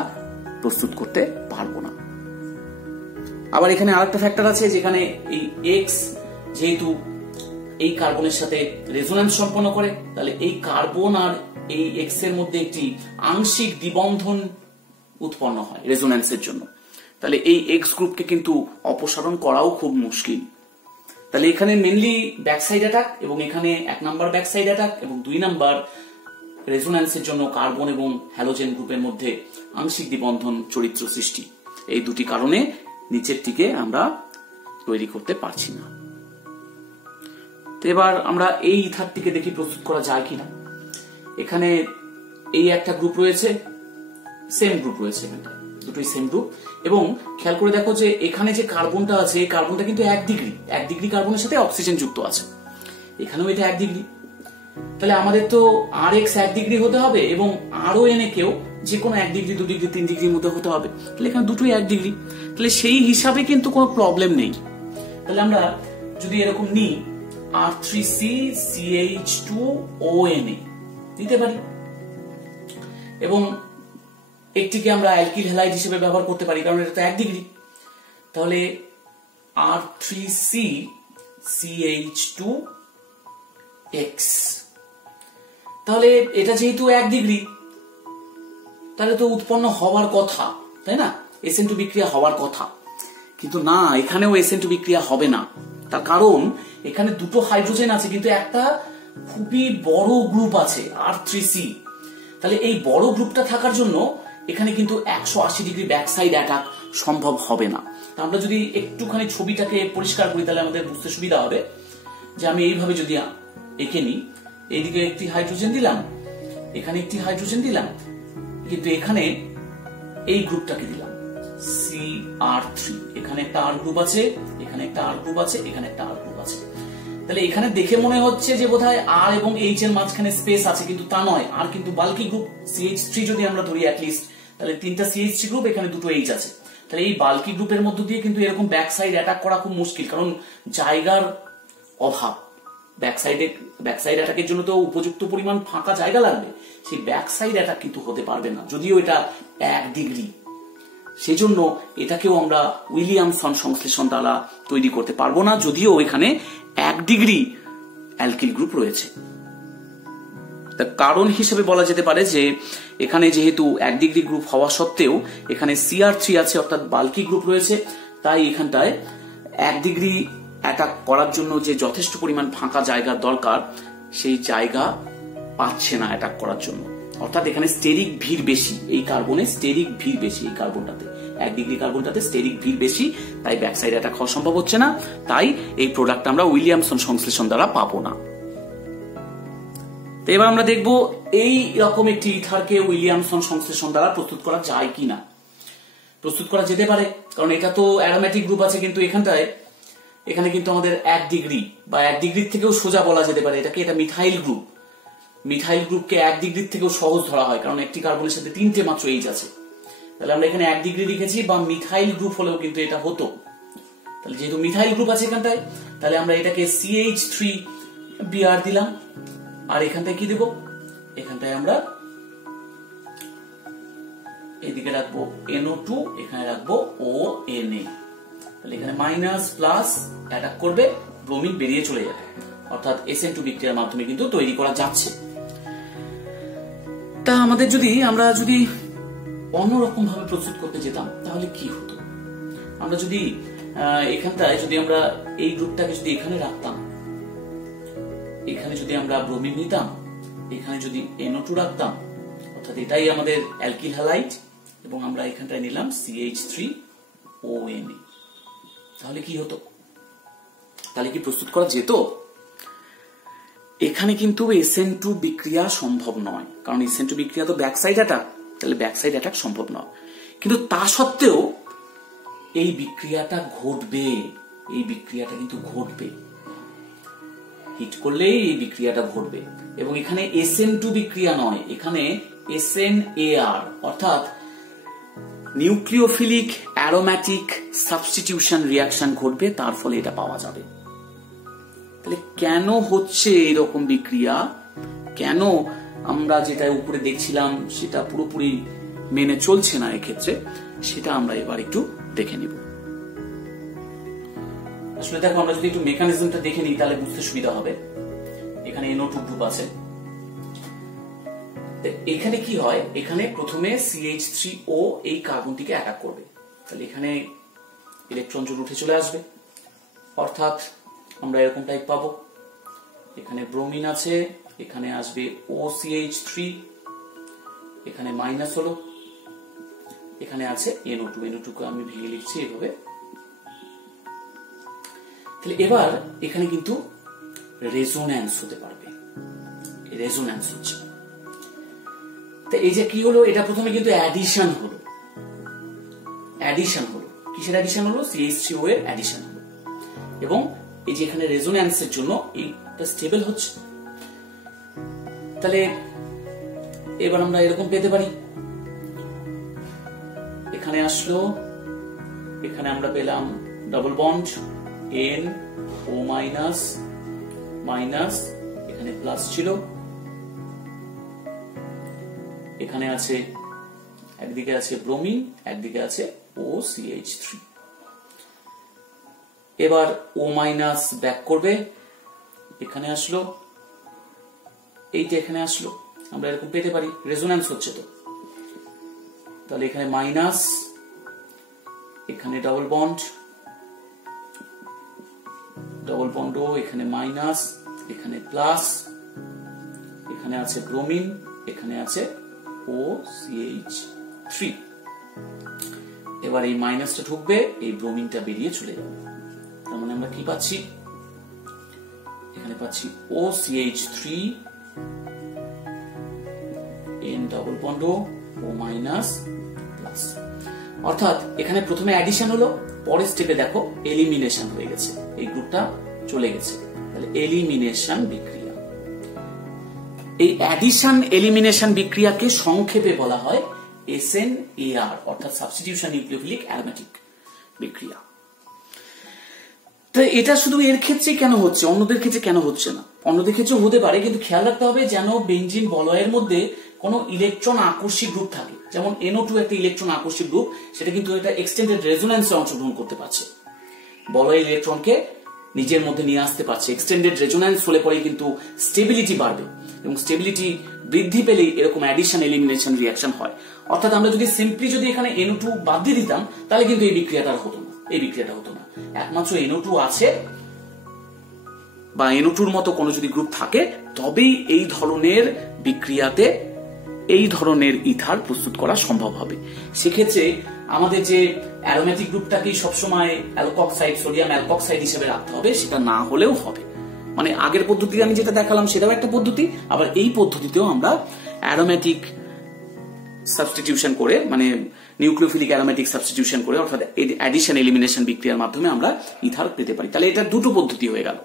প্রস্তুত করতে পারবো না। আবার এখানে আরেকটা ফ্যাক্টর আছে, যেখানে এই X যেহেতু এই কার্বনের সাথে রেজোন্যান্স সম্পন্ন করে, তাহলে এই কার্বন আর এই X এর মধ্যে একটি আংশিক দ্বিবন্ধন উৎপন্ন হয় রেজোন্যান্সের জন্য। তাহলে এই X গ্রুপকে কিন্তু অপসারণ করাও খুব মুশকিল। তাহলে এখানে মেনলি ব্যাকসাইড অ্যাটাক, এবং এখানে 1 নাম্বার ব্যাকসাইড অ্যাটাক এবং 2 নাম্বার রেজোন্যান্সের জন্য কার্বন এবং হ্যালোজেন গ্রুপের মধ্যে আংশিক দ্বিবন্ধন চরিত্র সৃষ্টি, এই দুটি কারণে নিচেরটিকে আমরা তৈরি করতে পারছি না। তো এবার আমরা এই ইথারটিকে দেখি প্রস্তুত করা যায় কিনা। এখানে এই একটা গ্রুপ রয়েছে, সেম গ্রুপ রয়েছে, এখানটায় দুটোই সেম গ্রুপ, এবং খেয়াল করে দেখো যে এখানে যে কার্বনটা আছে, এই কার্বনটা কিন্তু 1 ডিগ্রি কার্বনের সাথে অক্সিজেন যুক্ত আছে, এখানেও এটা 1 ডিগ্রি। তাহলে আমাদের তো RX 1 ডিগ্রি হতে হবে এবং RONA কেও যে কোনো 1 ডিগ্রি, 2 ডিগ্রি, 3 ডিগ্রির মধ্যে হতে হবে। তাহলে এখানে দুটোই 1 ডিগ্রি, তাহলে সেই হিসাবে কিন্তু কোনো প্রবলেম নেই। তাহলে আমরা যদি এরকম নিই R3CCH2ONA দিতে পারি, এবং একটিকে আমরা অ্যালকিল হ্যালাইড হিসেবে ব্যবহার করতে পারি, কারণ এটা তো 1 ডিগ্রি। তাহলে R3CCH2X, তাহলে এটা যেহেতু 1 ডিগ্রি, তাহলে তো উৎপন্ন হওয়ার কথা, তাই না? SN2 বিক্রিয়া হওয়ার কথা, কিন্তু না, এখানেও SN2 বিক্রিয়া হবে না। তার কারণ এখানে দুটো হাইড্রোজেন আছে, কিন্তু একটা খুবই বড় গ্রুপ আছে R3C। তাহলে এই বড় গ্রুপটা থাকার জন্য এখানে কিন্তু 180 ডিগ্রি ব্যাক সাইড অ্যাটাক সম্ভব হবে না। আমরা যদি একটুখানি ছবিটাকে পরিষ্কার করি, তাহলে আমাদের বুঝতে সুবিধা হবে যে আমি এইভাবে যদি এঁকে নিই, এইদিকে একটি হাইড্রোজেন দিলাম, এখানে একটি হাইড্রোজেন দিলাম, কিন্তু এখানে এই গ্রুপটাকে দিলাম CR3, এখানে একটা R গ্রুপ আছে, এখানে একটা R গ্রুপ আছে, এখানে একটা R গ্রুপ আছে। তাহলে এখানে দেখে মনে হচ্ছে যে বোধহয় R এবং H এর মাঝখানে স্পেস আছে, কিন্তু তা নয়। R কিন্তু বাল্কি গ্রুপ। CH3 যদি আমরা ধরি অ্যাটলিস্ট, তাহলে 3টা CH3 গ্রুপ, এখানে 2টো H আছে। তাহলে এই বাল্কি গ্রুপের মধ্য দিয়ে কিন্তু এরকম ব্যাক সাইড অ্যাটাক করা খুব মুশকিল, কারণ জায়গার অভাব। ব্যাক সাইড অ্যাটাকের জন্য তো উপযুক্ত পরিমাণ ফাঁকা জায়গা লাগবে। সেই ব্যাক সাইড অ্যাটাক কিন্তু হতে পারবে না, যদিও এটা 1 ডিগ্রি। সেজন্য এটাকেও আমরা উইলিয়ামসন সংশ্লেষণ দ্বারা তৈরি করতে পারবো না, যদিও এখানে 1 ডিগ্রি অ্যালকিল গ্রুপ রয়েছে। তার কারণ হিসেবে বলা যেতে পারে যে এখানে যেহেতু 1 ডিগ্রি গ্রুপ হওয়া সত্ত্বেও এখানে CR3 আছে, অর্থাৎ বাল্কি গ্রুপ রয়েছে, তাই এখানটায় 1 ডিগ্রি অ্যাটাক করার জন্য যে যথেষ্ট পরিমাণ ফাঁকা জায়গার দরকার, সেই জায়গা পাচ্ছে না অ্যাটাক করার জন্য। অর্থাৎ এখানে স্টেরিক ভিড় বেশি, এই কার্বনে স্টেরিক ভিড় বেশি, এই কার্বনটাতে 1 ডিগ্রি কার্বনটাতে স্টেরিক ভিড় বেশি, তাই ব্যাক সাইড অ্যাটাক হওয়া সম্ভব হচ্ছে না। তাই এই প্রোডাক্ট আমরা উইলিয়ামসন সংশ্লেষণ দ্বারা পাবো না। তো এবার আমরা দেখব এই রকম একটি ইথারকে উইলিয়ামসন সংশ্লেষণ দ্বারা প্রস্তুত করা যায় কিনা। প্রস্তুত করা যেতে পারে, কারণ এটা তো অ্যারোমেটিক গ্রুপ আছে, কিন্তু এখানে কিন্তু আমাদের 1 ডিগ্রি বা 1 ডিগ্রির থেকেও সোজা বলা যেতে পারে এটাকে, এটা মিথাইল গ্রুপ। মিথাইল গ্রুপকে 1 ডিগ্রির থেকেও সহজ ধরা হয়, কারণ একটি কার্বনের সাথে 3টে মাত্র H আছে। তাহলে আমরা এখানে 1 ডিগ্রি লিখেছি, বা মিথাইল গ্রুপ হলেও কিন্তু এটা হতো। তাহলে যেহেতু মিথাইল গ্রুপ আছে এখানটায়, তাহলে আমরা এটাকে CH3Br দিলাম। আর এখানটায় কি দেব? এখানটায় আমরা এদিকে রাখবো NO2, এখানে রাখবো ONA। তাহলে এখানে মাইনাস প্লাস অ্যাটাক করবে, ব্রোমিন বেরিয়ে চলে যাবে, অর্থাৎ SN2 বিক্রিয়ার মাধ্যমে কিন্তু তৈরি করা যাচ্ছে। তা আমরা যদি অন্যরকম ভাবে প্রস্তুত করতে যেতাম তাহলে কি হতো? আমরা যদি এখানটায় আমরা এই গ্রুপটাকে যদি এখানে রাখতাম, এখানে যদি আমরা ব্রোমিন নিতাম, এখানে যদি NO2 রাখতাম, অর্থাৎ এটাই আমাদের অ্যালকিল হ্যালাইড, এবং আমরা এখানটায় নিলাম CH3ONA, তাহলে কি হতো? তাহলে কি প্রস্তুত করা যেত? এখানে কিন্তু SN2 বিক্রিয়া সম্ভব নয়, কারণ SN2 বিক্রিয়া তো ব্যাক সাইড অ্যাটাক, তাহলে ব্যাক সাইড অ্যাটাক সম্ভব নয়। কিন্তু তা সত্ত্বেও এই বিক্রিয়াটা ঘটবে, এই বিক্রিয়াটা কিন্তু ঘটবে, হিট করলেই এই বিক্রিয়াটা ঘটবে। এবং এখানে SN2 বিক্রিয়া নয়, এখানে SNAR, অর্থাৎ নিউক্লিওফিলিক অ্যারোম্যাটিক সাবস্টিটিউশন রিয়াকশন ঘটবে, তার ফলে এটা পাওয়া যাবে। তাহলে কেন হচ্ছে এরকম বিক্রিয়া, কেন আমরা যেটা উপরে দেখছিলাম সেটা পুরোপুরি মেনে চলছে না এক্ষেত্রে, সেটা আমরা এবার একটু দেখে নিব। আসলে দেখো, আমরা যদি একটু মেকানিজমটা দেখে নিই তাহলে বুঝতে সুবিধা হবে। এখানে NO2 গ্রুপ আছে, এখানে কি হয়? এখানে প্রথমে CH3O এই কার্বনটিকে অ্যাটাক করবে, তাহলে এখানে ইলেকট্রন জোড় উঠে চলে আসবে, অর্থাৎ আমরা এরকম টাইপ পাবো। এখানে ব্রোমিন আছে, এখানে আসবে OCH3, এখানে মাইনাস হলো, এখানে আছে NO2 কে আমি ভেঙে লিখছি এভাবে। তাহলে এবার এখানে কিন্তু রেজোন্যান্স হতে পারবে, রেজোন্যান্স হচ্ছে। তো এই যে কি হলো, এটা প্রথমে কিন্তু অ্যাডিশন হলো, কিসের অ্যাডিশন হলো? CH3O এর অ্যাডিশন হলো, এবং এই যে এখানে রেজোন্যান্সের জন্য এইটা স্টেবল হচ্ছে। তাহলে এবার আমরা এরকম পেতে পারি, এখানে আসলো, এখানে আমরা পেলাম ডাবল বন্ড NO মাইনাস, এখানে প্লাস ছিল, এখানে আছে একদিকে আছে ব্রোমিন, একদিকে আছে OCH3। এবার O মাইনাস ব্যাক করবে, এখানে আসলো, এইটা এখানে আসলো, আমরা এরকম পেতে পারি, রেজোন্যান্স হচ্ছে। তো তাহলে এখানে মাইনাস, এখানে ডাবল বন্ড ও, এখানে মাইনাস, এখানে প্লাস, এখানে আছে ব্রোমিন, এখানে আছে OCH3। এবার এই মাইনাসটা ঢুকবে, এই ব্রোমিনটা বেরিয়ে চলে যাবে। তার মানে আমরা কি পাচ্ছি? এখানে পাচ্ছি OCH3 N double bond O minus plus. অর্থাৎ এখানে প্রথমে অ্যাডিশন হলো, পরের স্টেপে দেখো এলিমিনেশন হয়ে গেছে, এই গ্রুপটা চলে গেছে, তাহলে এলিমিনেশন বিক্রিয়া। এই অ্যাডিশন এলিমিনেশন বিক্রিয়াকে সংক্ষেপে বলা হয় SNAR, অর্থাৎ সাবস্টিটিউশন নিউক্লিওফিলিক অ্যারোমেটিক বিক্রিয়া। তো এটা শুধু এর ক্ষেত্রে কেন হচ্ছে, অন্যদের ক্ষেত্রে কেন হচ্ছে না? অন্যদের ক্ষেত্রে হতে পারে, কিন্তু খেয়াল রাখতে হবে যেন বেঞ্জিন বলয়ের মধ্যে কোনো ইলেকট্রন আকর্ষী গ্রুপ থাকে। যেমন NO2 একটা ইলেকট্রন আকর্ষী গ্রুপ, সেটা কিন্তু এটা এক্সটেন্ডেড রেজোন্যান্সে অংশগ্রহণ করতে পারছে, বলয়ের ইলেকট্রনকে নিজের মধ্যে নিয়ে আসতে পারছে। এক্সটেন্ডেড রেজোন্যান্স হলে পরে কিন্তু স্টেবিলিটি বাড়বে, এবং স্টেবিলিটি বৃদ্ধি পেলেই এরকম অ্যাডিশন এলিমিনেশন রিঅ্যাকশন হয়। অর্থাৎ আমরা যদি সিম্পলি যদি এখানে NO2 বাদ দিয়ে দিতাম, তাহলে কিন্তু এই বিক্রিয়াটা হতো না, এই বিক্রিয়াটা হতো না। একমাত্র NO2 আছে বা NO2 মতো কোনো যদি গ্রুপ থাকে, তবেই এই ধরনের বিক্রিয়াতে এই ধরনের ইথার প্রস্তুত করা সম্ভব হবে। সেক্ষেত্রে আমাদের যে অ্যারোমেটিক গ্রুপটাকেই সবসময় অ্যালকক্সাইড, সোডিয়াম অ্যালকক্সাইড হিসেবে রাখতে হবে, সেটা না হলেও হবে। মানে আগের পদ্ধতি আমি যেটা দেখালাম সেটাও একটা পদ্ধতি, আবার এই পদ্ধতিতেও আমরা অ্যারোমেটিক সাবস্টিটিউশন করে, মানে নিউক্লিওফিলিক অ্যারোমেটিক সাবস্টিটিউশন করে, অর্থাৎ অ্যাডিশন এলিমিনেশন বিক্রিয়ার মাধ্যমে আমরা ইথার পেতে পারি। তাহলে এটা দুটো পদ্ধতি হয়ে গেল।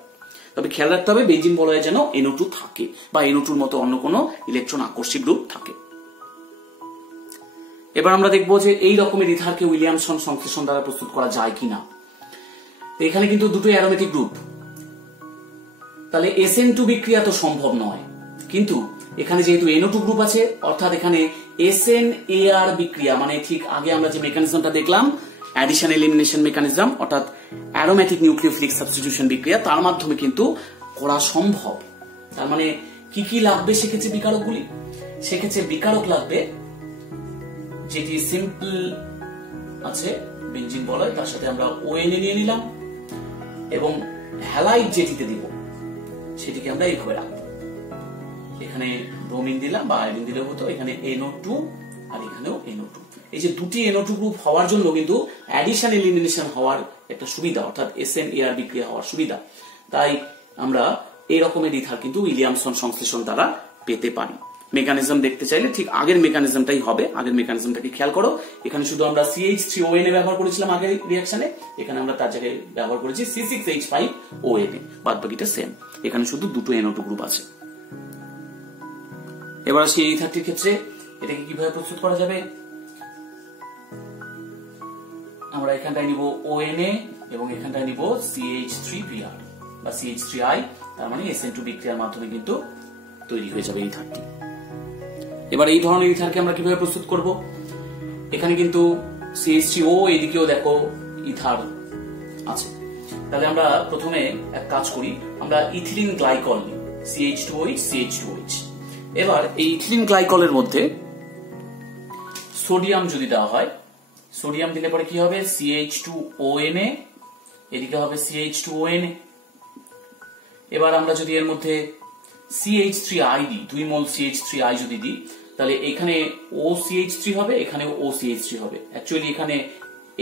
তবে খেয়াল রাখতে হবে বেঞ্জিন বলয়ে যেন NO2 থাকে বা NO2 মতো অন্য কোনো ইলেকট্রন আকর্ষী গ্রুপ থাকে। এবার আমরা দেখবো যে এই রকমের ইথারকে উইলিয়ামসন সংশ্লেষণ দ্বারা প্রস্তুত করা যায় কিনা। এখানে কিন্তু দুটো অ্যারোমেটিক গ্রুপ, তাহলে SN2 বিক্রিয়া তো সম্ভব নয়, কিন্তু এখানে যেহেতু NO2 গ্রুপ আছে, অর্থাৎ এখানে SNAR বিক্রিয়া, মানে ঠিক আগে আমরা যে মেকানিজমটা দেখলাম অ্যাডিশন এলিমিনেশন মেকানিজম, অর্থাৎ অ্যারোমেটিক নিউক্লিওফিলিক সাবস্টিটিউশন বিক্রিয়া, তার মাধ্যমে কিন্তু করা সম্ভব। তার মানে কি কি লাগবে সেক্ষেত্রে বিকারকগুলি? সেক্ষেত্রে বিকারক লাগবে যেটি সিম্পল আছে বেঞ্জিন বলয়, তার সাথে আমরা ONA নিয়ে নিলাম, এবং হ্যালাইড যেটিতে দিব সেটিকে আমরা এইভাবে রাখবো। এখানে ব্রোমিন দিলাম বা আয়োডিন দিলেও হতো, এখানে NO2 আর এখানেও NO2। এই যে দুটি NO2 গ্রুপ হওয়ার জন্য কিন্তু অ্যাডিশন এলিমিনেশন হওয়ার একটা সুবিধা, অর্থাৎ SNAR বিক্রিয়া হওয়ার সুবিধা। তাই আমরা এই রকমের ইথার কিন্তু উইলিয়ামসন সংশ্লেষণ দ্বারা পেতে পারি। মেকানিজম দেখতে চাইলে ঠিক আগের মেকানিজমটাই হবে। আগের মেকানিজমটাকে খেয়াল করো, এখানে শুধু আমরা CH3ONA ব্যবহার করেছিলাম আগের রিঅ্যাকশনে, এখানে আমরা তার জায়গায় ব্যবহার করেছি C6H5ONA, বাদ বাকিটা সেম। এখানে শুধু দুটো NO2 গ্রুপ আছে। এবার আসি এই ইথারটির ক্ষেত্রে, এটাকে কিভাবে প্রস্তুত করা যাবে। আমরা এখানটায় নিব ONA এবং এখানটায় নিব CH3Br বা CH3I, তার মানে SN2 বিক্রিয়ার মাধ্যমে কিন্তু তৈরি হয়ে যাবে এই ইথারটি। এবার এই ধরনের ইথারকে আমরা কিভাবে প্রস্তুত করব? এখানে কিন্তু CH3O, এদিকেও দেখো ইথার আছে। তাহলে আমরা প্রথমে এক কাজ করি, আমরা ইথিলিন গ্লাইকল নিই, CH2OH CH2OH। এবার এই ইথিলিন গ্লাইকলের মধ্যে সোডিয়াম যদি দেওয়া হয়, সোডিয়াম দিলে পরে কি হবে? CH2ONA, এদিকে হবে CH2ONA। এবার আমরা যদি এর মধ্যে CH3I দিই, 2 মোল CH3I যদি দিই, তাহলে এখানে OCH3 হবে, এখানে OCH3 হবে। অ্যাকচুয়ালি এখানে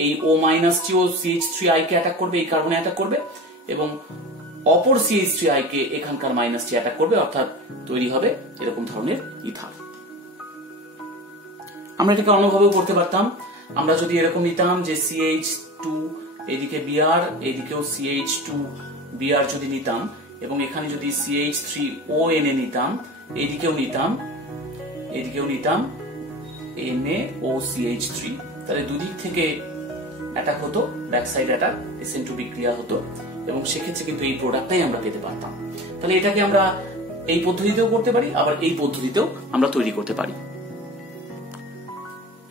এই O- টিও CH3I কে অ্যাটাক করবে, এই কার্বনে অ্যাটাক করবে, এবং অপর CH3I কে এখানকার মাইনাসটি অ্যাটাক করবে, অর্থাৎ তৈরি হবে এরকম ধরনের ইথার। আমরা এটাকে অন্যভাবেও করতে পারতাম। আমরা যদি এরকম নিতাম যে CH2 এদিকে Br, এদিকেও CH2Br যদি নিতাম, এবং এখানে যদি CH3ONA নিতাম, এদিকেও নিতাম, এদিকেও নিতাম NaOCH3, তাহলে দুদিক থেকে অ্যাটাক হতো, ব্যাক সাইড অ্যাটাক, SN2 বিক্রিয়া হতো, এবং সেক্ষেত্রে কিন্তু এই প্রোডাক্টটাই আমরা পেতে পারতাম। তাহলে এটাকে আমরা এই পদ্ধতিতেও করতে পারি, আবার এই পদ্ধতিতেও আমরা তৈরি করতে পারি।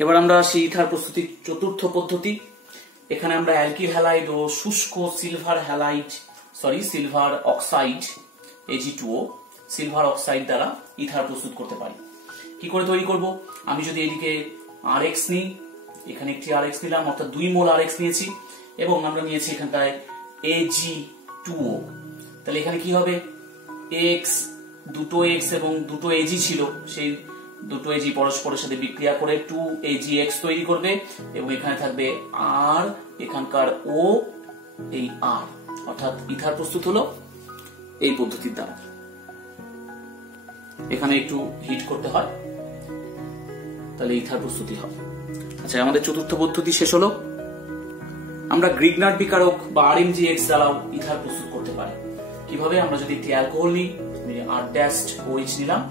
এবার আমরা সেই ইথার প্রস্তুতির চতুর্থ পদ্ধতি। এখানে আমরা অ্যালকিল হ্যালাইড ও শুষ্ক silver oxide Ag2O, silver oxide দ্বারা ইথার প্রস্তুত করতে পারি। কি করে তৈরি করব? আমি যদি এদিকে RX নিই, এখানে একটি RX নিলাম, অর্থাৎ 2 মোল RX নিয়েছি, এবং আমরা নিয়েছি এখানটায় Ag2O। তাহলে এখানে কি হবে? দুটো X এবং দুটো Ag ছিল, সেই দুটো Ag পরস্পরের সাথে বিক্রিয়া করে 2AgX তৈরি করবে, এবং এখানে থাকবে R, এখানকার O, এই R, অর্থাৎ ইথার প্রস্তুত হলো এই পদ্ধতির দ্বারা। এখানে একটু হিট করতে হয়, তাহলে ইথার প্রস্তুতি হবে। আচ্ছা, আমাদের চতুর্থ পদ্ধতি শেষ হলো। আমরা গ্রিগনার্ড বিকারক বা RMGX দ্বারাও ইথার প্রস্তুত করতে পারি। কিভাবে? আমরা যদি একটি অ্যালকোহল নিই, R-OH নিলাম,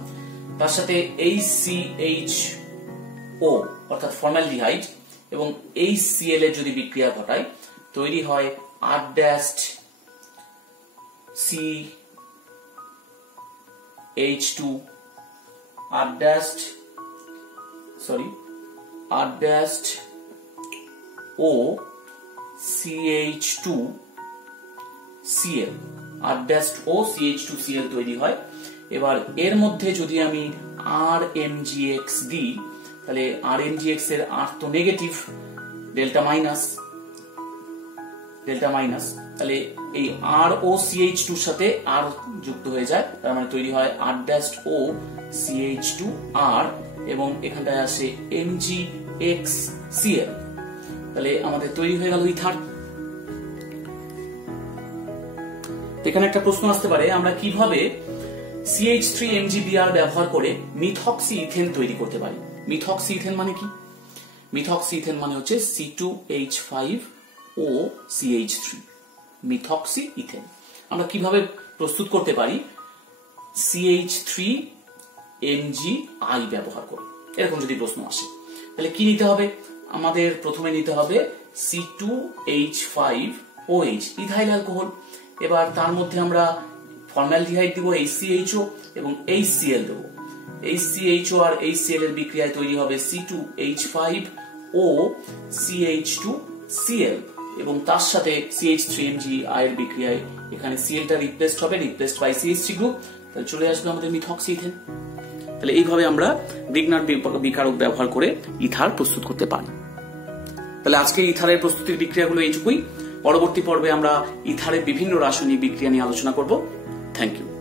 তার সাথে HCHO অর্থাৎ ফর্মালডিহাইড এবং HCl এর যদি বিক্রিয়া ঘটায়, তৈরি হয় R-CH2 R-OCH2Cl তৈরি হয়। এবার এর মধ্যে যদি আমি RMGX দিই, তাহলে RMGX এর R তো নেগেটিভ, ডেল্টা মাইনাস, তাহলে এই ROCH2 সাথে R যুক্ত হয়ে যায়, তার মানে তৈরি হয় R-OCH2R এবং এখানটায় আসে MgXCl। তাহলে আমাদের তৈরি হয়ে গেল ইথার। এখানে একটা প্রশ্ন আসতে পারে, আমরা কিভাবে CH3MgBr ব্যবহার করে মিথক্সি ইথেন তৈরি করতে পারি। মিথক্সি ইথেন মানে কি? মিথক্সি ইথেন মানে হচ্ছে C2H5OCH3, মিথক্সি ইথেন। আমরা কিভাবে প্রস্তুত করতে পারি? CH3MgI ব্যবহার করে। এরকম যদি প্রশ্ন আসে, তাহলে কি নিতে হবে? আমাদের প্রথমে নিতে হবে C2H5OH, ইথাইল অ্যালকোহল। এবার তার মধ্যে আমরা ফর্মালডিহাইড দিব, HCHO এবং HCl দেব। HCHO আর HCl এর বিক্রিয়ায় তৈরি হবে C2H5OCH2Cl এবং তার সাথে CH3MgI এর বিক্রিয়ায় এখানে Cl টা রিপ্লেসড হবে, রিপ্লেসড বাই CH3 গ্রুপ, তাহলে চলে আসবে আমাদের মিথক্সি ইথেন। তাহলে এইভাবে আমরা গ্রিগনার্ড বিকারক ব্যবহার করে ইথার প্রস্তুত করতে পারি। তাহলে আজকে ইথারের প্রস্তুতির বিক্রিয়াগুলো এইটুকুই। পরবর্তী পর্বে আমরা ইথারের বিভিন্ন রাসায়নিক বিক্রিয়া নিয়ে আলোচনা করব। Thank you.